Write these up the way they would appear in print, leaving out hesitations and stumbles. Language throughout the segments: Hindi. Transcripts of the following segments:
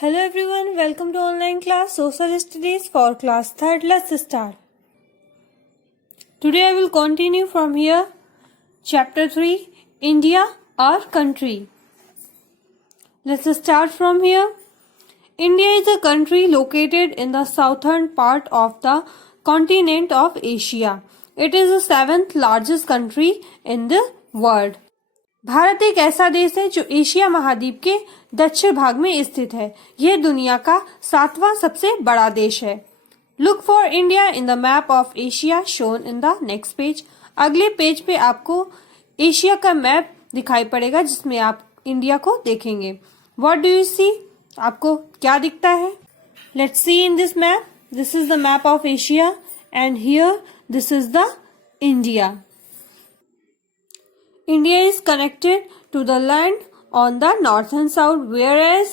Hello everyone, welcome to online class Social Studies for class 3rd. Let's start. Today I will continue from here. Chapter 3, India, our country. Let's start from here. India is a country located in the southern part of the continent of Asia. It is the 7th largest country in the world. Bharat एक ऐसा देश है जो एशिया महाद्वीप के दक्षिण भाग में स्थित है। यह दुनिया का 7वां सबसे बड़ा देश है। Look for India in the map of Asia shown in the next page. अगले पेज पे आपको एशिया का मैप दिखाई पड़ेगा जिसमें आप इंडिया को देखेंगे। What do you see? आपको क्या दिखता है? Let's see in this map. This is the map of Asia and here this is the India. India is connected to the land on the north and south, whereas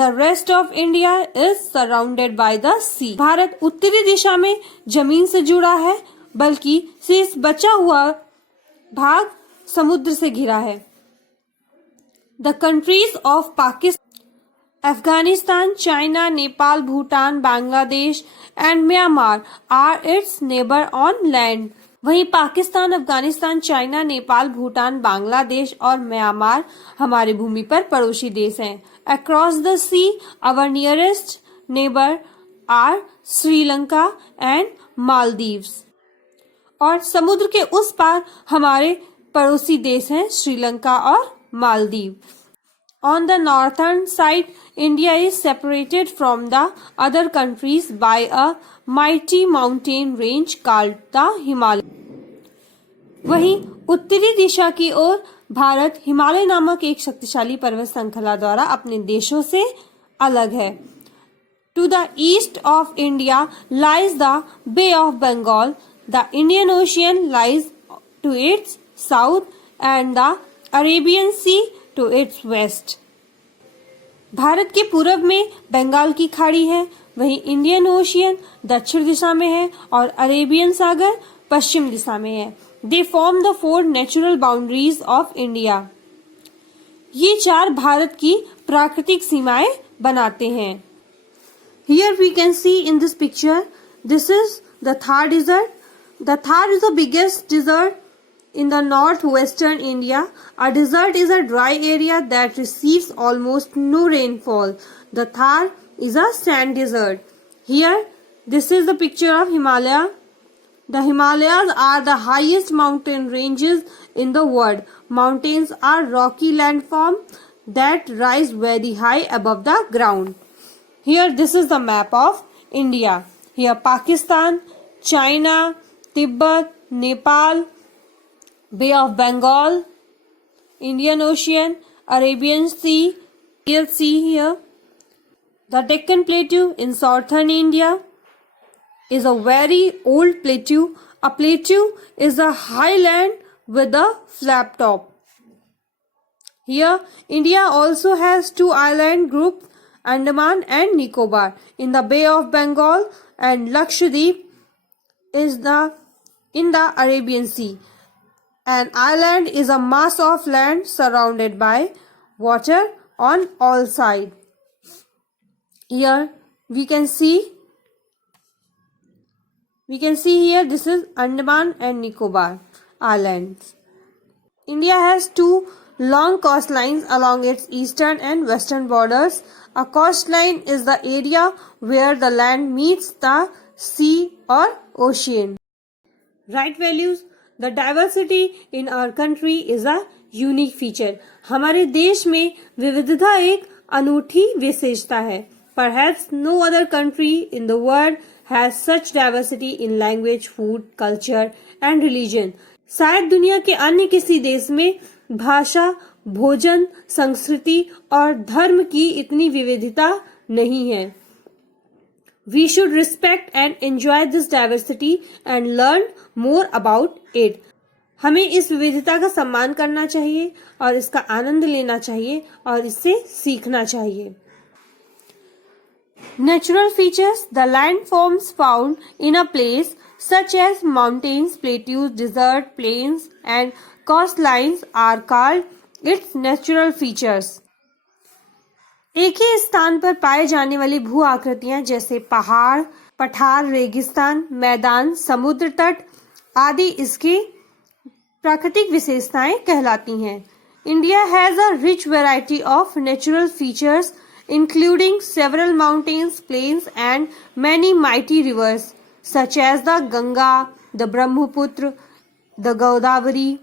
the rest of India is surrounded by the sea. Bharat उत्तरी दिशा में जमीन से जुड़ा है, बल्कि शेष बचा हुआ भाग समुद्र से घिरा है. The countries of Pakistan, Afghanistan, China, Nepal, Bhutan, Bangladesh and Myanmar are its neighbor on land. वहीं पाकिस्तान, अफगानिस्तान, चाइना, नेपाल, भूटान, बांग्लादेश और म्यांमार हमारी भूमि पर पड़ोसी देश हैं. Across the sea our nearest neighbour are Sri Lanka and Maldives. और समुद्र के उस पार हमारे पड़ोसी देश हैं श्रीलंका और Maldives. On the northern side, India is separated from the other countries by a mighty mountain range called the Himalaya. वहीं उत्तरी दिशा की ओर भारत हिमालय नामक एक शक्तिशाली पर्वत श्रृंखला द्वारा अपने देशों से अलग है. To the east of India lies the Bay of Bengal. The Indian Ocean lies to its south and the Arabian Sea to its west. Bharat के पूरब में बंगाल की खाड़ी है, वहीं इंडियन ओशियन दक्षिण दिशा में है और अरेबियन सागर पश्चिम दिशा में है. They form the 4 natural boundaries of India. ये 4 भारत की प्राकृतिक सीमाएं बनाते हैं. Here we can see in this picture, this is the Thar desert. The Thar is the biggest desert in the northwestern India. A desert is a dry area that receives almost no rainfall. The Thar is a sand desert. Here, this is the picture of Himalaya. The Himalayas are the highest mountain ranges in the world. Mountains are rocky landforms that rise very high above the ground. Here, this is the map of India. Here, Pakistan, China, Tibet, Nepal, Bay of Bengal, Indian Ocean, Arabian Sea. You'll see here the Deccan Plateau in southern India is a very old plateau. A plateau is a highland with a flat top. Here, India also has 2 island groups, Andaman and Nicobar, in the Bay of Bengal, and Lakshadweep is in the Arabian Sea. An island is a mass of land surrounded by water on all sides. Here we can see here this is Andaman and Nicobar Islands. India has 2 long coastlines along its eastern and western borders. A coastline is the area where the land meets the sea or ocean. Right values. The diversity in our country is a unique feature. हमारे देश में विविधता एक अनूठी विशेषता है. Perhaps no other country in the world has such diversity in language, food, culture and religion. शायद दुनिया के अन्य किसी देश में भाषा, भोजन, संस्कृति और धर्म की इतनी विविधता नहीं है. We should respect and enjoy this diversity and learn more about it. हमें इस विविधता का सम्मान करना चाहिए और इसका आनंद लेना चाहिए और इससे सीखना चाहिए. Natural features. The landforms found in a place such as mountains, plateaus, desert, plains and coastlines are called its natural features. एक ही स्थान पर पाए जाने वाली भू आकृतियां जैसे पहाड़, पठार, रेगिस्तान, मैदान, समुद्र तट आदि इसकी प्राकृतिक विशेषताएं कहलाती हैं। India has a rich variety of natural features including several mountains, plains and many mighty rivers such as the Ganga, the Brahmaputra, the Godavari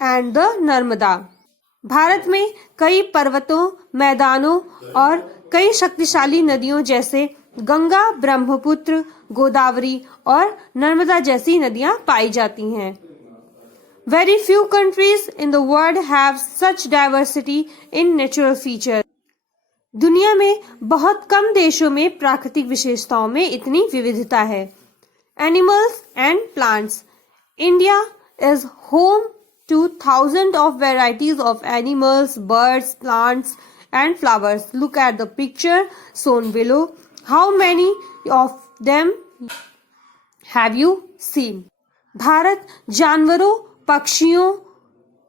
and the Narmada. Bharat में कई पर्वतों, मैदानों और कई शक्तिशाली नदियों जैसे गंगा, ब्रह्मपुत्र, गोदावरी और नर्मदा जैसी नदियां पाई जाती हैं। Very few countries in the world have such diversity in natural features. दुनिया में बहुत कम देशों में प्राकृतिक विशेषताओं में इतनी विविधता है। Animals and plants. India is home to thousands of varieties of animals, birds, plants and flowers. Look at the picture shown below. How many of them have you seen? Bharat जानवरों, पक्षियों,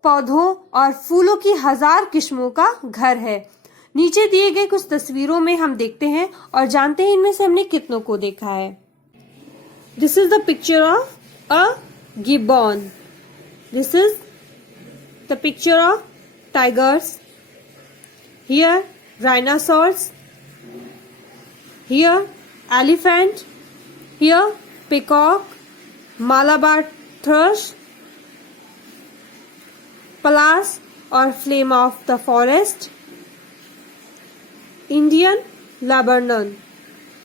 पौधों और फूलों की 1000 किस्मों का घर है। नीचे दिए गए कुछ तस्वीरों में हम देखते हैं और जानते हैं इनमें से हमने कितनों को देखा है। This is the picture of a Gibbon. This is the picture of tigers. Here rhinoceros. Here elephant. Here peacock, Malabar thrust, Pallas or flame of the forest, Indian laburnum.